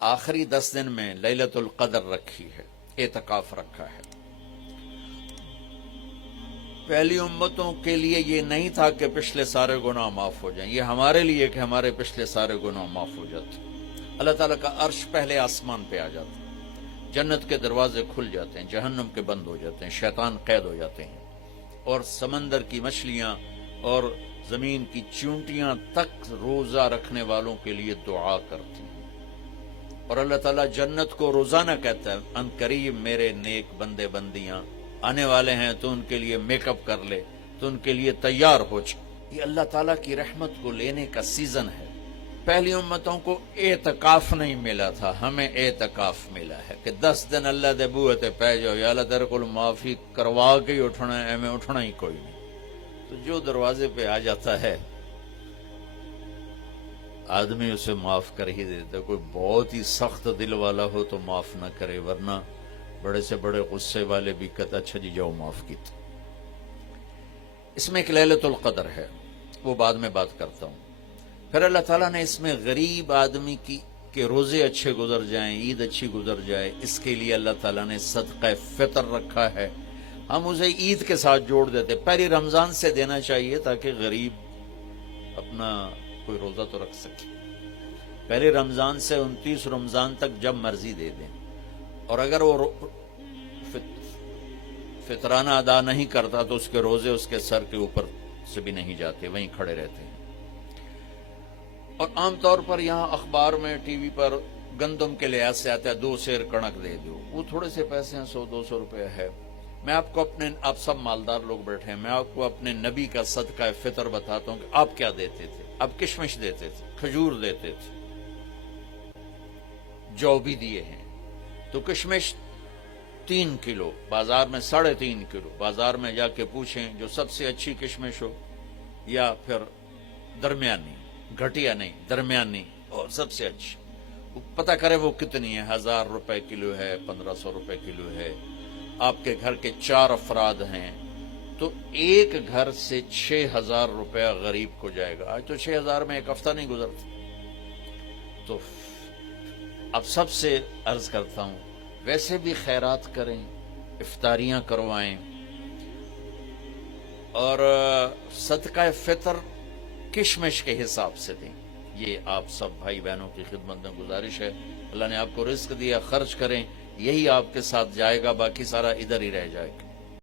آخری 10 دن میں لیلۃ القدر رکھی ہے، اعتکاف رکھا ہے۔ پہلی امتوں کے لیے یہ نہیں تھا کہ پچھلے سارے گناہ معاف ہو جائیں، یہ ہمارے لیے کہ ہمارے پچھلے سارے گناہ معاف ہو جاتے۔ اللہ تعالیٰ کا عرش پہلے آسمان پہ آ جاتا ہے، جنت کے دروازے کھل جاتے ہیں، جہنم کے بند ہو جاتے ہیں، شیطان قید ہو جاتے ہیں، اور سمندر کی مچھلیاں اور زمین کی چونٹیاں تک روزہ رکھنے والوں کے لیے دعا کرتی ہیں، اور اللہ تعالیٰ جنت کو روزانہ کہتا ہے ان قریب میرے نیک بندے بندیاں آنے والے ہیں، تو ان کے لیے میک اپ کر لے، تو ان کے لیے تیار ہو جائے۔ یہ اللہ تعالیٰ کی رحمت کو لینے کا سیزن ہے۔ پہلی امتوں کو اعتکاف نہیں ملا تھا، ہمیں اعتکاف ملا ہے کہ 10 دن اللہ دے بوئے تے پہ جاؤ، یا اللہ تیرے کو معافی کروا کے ہی اٹھنا ہے، میں اٹھنا ہی کوئی نہیں۔ تو جو دروازے پہ آ جاتا ہے آدمی اسے معاف کر ہی دیتا، کوئی بہت ہی سخت دل والا ہو تو معاف نہ کرے، ورنہ بڑے سے بڑے غصے والے بھی کہتا اچھا جی جاؤ معاف کیتے۔ اس میں ایک لیلۃ القدر ہے، وہ بعد میں بات کرتا ہوں۔ پھر اللہ تعالیٰ نے اس میں غریب آدمی کی کہ روزے اچھے گزر جائیں، عید اچھی گزر جائے، اس کے لیے اللہ تعالیٰ نے صدقہ فطر رکھا ہے۔ ہم اسے عید کے ساتھ جوڑ دیتے، پہلی رمضان سے دینا چاہیے تاکہ غریب اپنا کوئی روزہ تو رکھ سکے۔ پہلی رمضان سے 29 رمضان تک جب مرضی دے دیں، اور اگر وہ فطرانہ ادا نہیں کرتا تو اس کے روزے اس کے سر کے اوپر سے بھی نہیں جاتے، وہیں کھڑے رہتے ہیں۔ اور عام طور پر یہاں اخبار میں ٹی وی پر گندم کے لحاظ سے آتا ہے 2 سیر کڑک دے دو، وہ تھوڑے سے پیسے ہیں، 100-200 روپے ہے۔ میں آپ کو آپ سب مالدار لوگ بیٹھے ہیں، میں آپ کو اپنے نبی کا صدقہ فطر بتاتا ہوں کہ آپ کیا دیتے تھے۔ آپ کشمش دیتے تھے، کھجور دیتے تھے، جو بھی دیے ہیں۔ تو کشمش 3 کلو، بازار میں 3.5 کلو، بازار میں جا کے پوچھیں جو سب سے اچھی کشمش ہو، یا پھر درمیانی، گھٹیا نہیں درمیانی اور سب سے اچھی، پتہ کرے وہ کتنی ہے، 1000 روپے کلو ہے، 1500 روپے کلو ہے۔ آپ کے گھر کے 4 افراد ہیں تو ایک گھر سے 6000 روپے غریب کو جائے گا۔ آج تو 6000 میں ایک ہفتہ نہیں گزرتا۔ تو اب سب سے عرض کرتا ہوں ویسے بھی خیرات کریں، افطاریاں کروائیں، اور صدقہ فطر کشمش کے حساب سے دیں۔ یہ آپ سب بھائی بہنوں کی خدمت میں گزارش ہے۔ اللہ نے آپ کو رزق دیا، خرچ کریں، یہی آپ کے ساتھ جائے گا، باقی سارا ادھر ہی رہ جائے گا۔